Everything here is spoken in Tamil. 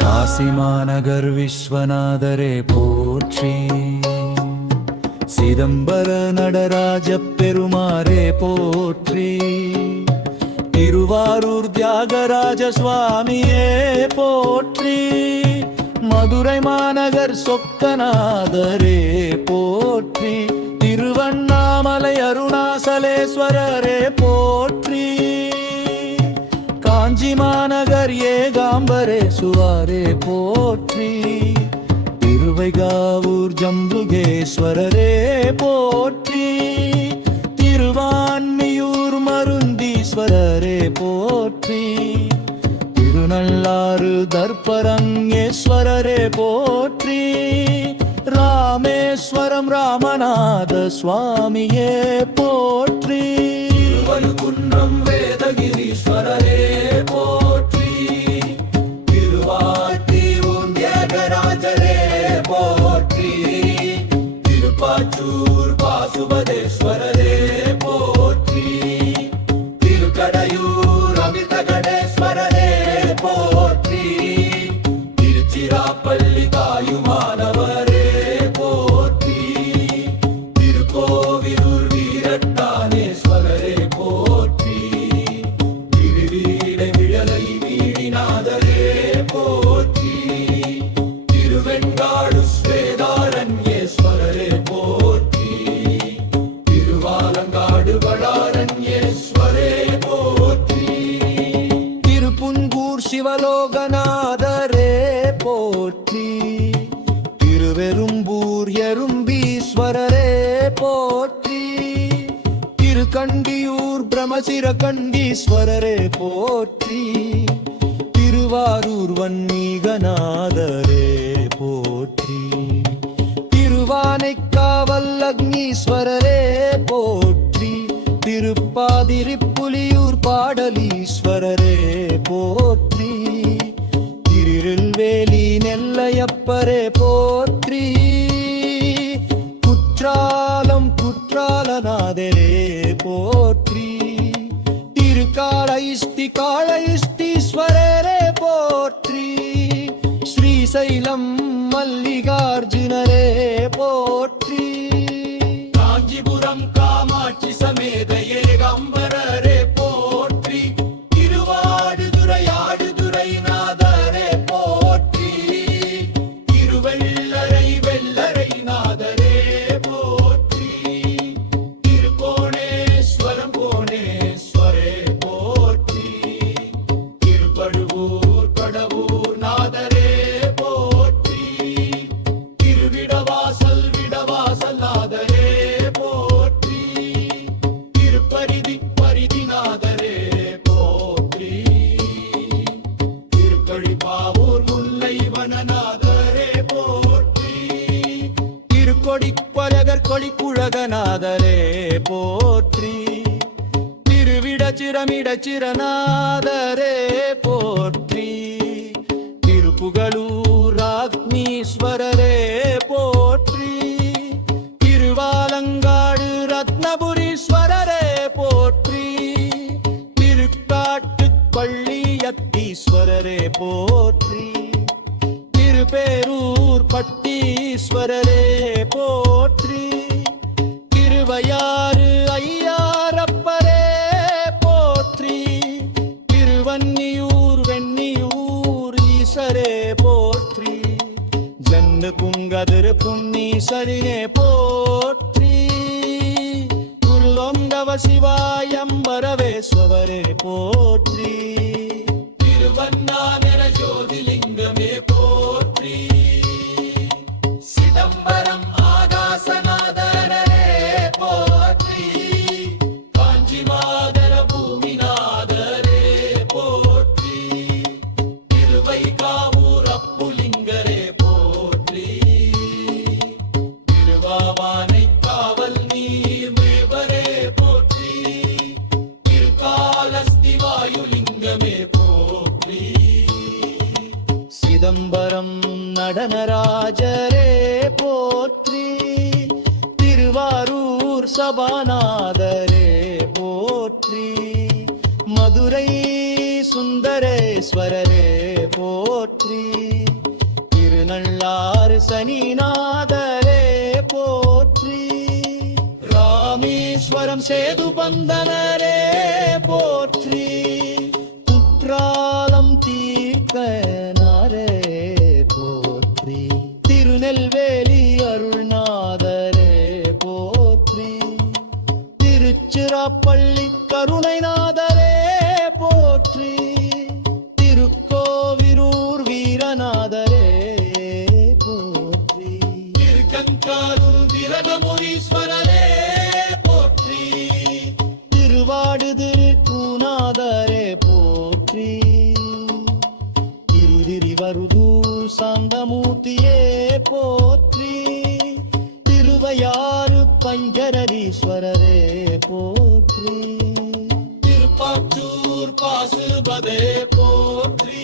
காசிமாநகர் விஸ்வநாதரே போற்றி, சிதம்பர நடராஜ பெருமாரே போற்றி, திருவாரூர் தியாகராஜ சுவாமியே போற்றி, மதுரை மாநகர் சொக்கநாதரே போற்றி, திருவண்ணாமலை அருணாசலேஸ்வரரே போற்றி, காஞ்சி மாநகர் ஏகாம்பரேசுவரே போற்றி, திருவைகாவூர் ஜம்புகேஸ்வரரே போற்றி, திருவான்மியூர் மருந்தீஸ்வரரே போற்றி, திருநள்ளாறு தர்ப்பரங்கேஸ்வரரே போற்றி, ராமேஸ்வரம் ராமநாத சுவாமியே போற்றி, திருவலுகுன்றம் வேதகிரீஸ்வரரே போற்றி, திருவாத்தியூர் தியாகராஜரே போற்றி, திருப்பாச்சூர் பாசுபதேஸ்வரரே போற்றி, திருக்கடையூர் அமிர்த கணேஸ்வரரே போற்றி, திருச்சிராப்பள்ளி தாயுமானவரே போற்றி, திருக்கோவிலூர் வீரட்டானேஸ்வரரே போற்றி, திருவீடை விழலை வீழிநாதரே போற்றி, திருவெண்காடு ஸ்வேதாரண்யேஸ்வரரே போற்றி, திருவாலங்காடு வடாரண்யேஸ்வரே போற்றி, திருப்புன்கூர் சிவலோகநாதரே போற்றி, திருவெரும்பூர் எறும்பீஸ்வரரே போற்றி, திருக்கண்டியூர் பிரமசிரகண்டீஸ்வரரே போற்றி, திருவாரூர் வன்மீகநாதரே போற்றி, திருவானைக்காவல் அக்னீஸ்வரரே போற்றி, திருப்பாதிரிப்புலியூர் பாடலீஸ்வரரே போற்றி, திருநெல்வேலி நெல்லையப்பரே போற்றி, குற்றாலம் குற்றாலநாதரே போற்றி, திருக்காளைஸ்தி காளைஸ்தீஸ்வரரே போற்றி, ஸ்ரீசைலம் மல்லிகார்ஜுனரே போற்றி, காஞ்சிபுரம் காமாட்சி சமேத ஏகாம்பரரே போற்றி, திருவாடுதுறை ஆடுதுறை நாதரே போற்றி, திருவெள்ளரை வெள்ளரை நாதரே போற்றி, திருக்கோணேஸ்வரம் கோணேஸ்வரே போற்றி, திருப்பழுவூர் கடவூர் நாதரே போற்றி, திருவிடவாசல் விடவாசல் நாதரே போற்றி, திருப்பரிதி பரிதிநாதரே போற்றி, திருக்கழிப்பாவூர் முல்லை வனநாதரே போற்றி, திருக்கொடிப்பழகர் கொடிக்குழகநாதரே போற்றி, திருவிடச்சிரமிடச்சிரநாதரே போற்றி, திருப்புகழூர் அக்னீஸ்வரரே போற்றி, திருவாலங்காடு ரத்னபுரீஸ்வரரே போற்றி, திருக்காட்டுப் பள்ளியத்தீஸ்வரரே போற்றி, திருப்பேரூர் பட்டீஸ்வரரே போற்றி, திரு ஈசனியே போற்றி. குருலொங்கவ சிவாயம்பரவேஸ்வரே போற்றி. திருவண்ணாமலை ஜோதிலிங்கமே போற்றி. சிதம்பரம் ஆகாசநாதரே போற்றி. காஞ்சி மாதர பூமிநாதரே போற்றி. திருவைகாவூர் அப்புலிங்கரே போற்றி. திருவாவானை காவல் நீர் மேவரே போற்றி. திருக்காலஸ்தி வாயுலிங்கமே போற்றி. சிதம்பரம் நடனராஜரே போற்றி. திருவாரூர் சபாநாதரே போற்றி. மதுரை சுந்தரேஸ்வரரே போற்றி. திருநள்ளாறு சனிநாதரே போற்றி. ராமேஸ்வரம் சேதுபந்தனரே போற்றி. குற்றாலம் தீர்க்கனாரே போற்றி. திருநெல்வேலி அருள்நாதரே போற்றி. திருச்சிராப்பள்ளி கருணைநாதரே போற்றி. திருக்கோவிலூர் வீரநாதரே போற்றி. திருக்கங்காரூர் வீரகமுனீஸ்வரரே போற்றி. திருவாடுதிரு பூநாதரே போற்றி. திருவருதூர் சாந்தமூர்த்தியே போற்றி. திருவையாறு பஞ்சரீஸ்வரரே போற்றி. திருப்பாச்சூர் பாசுபதே போற்றி.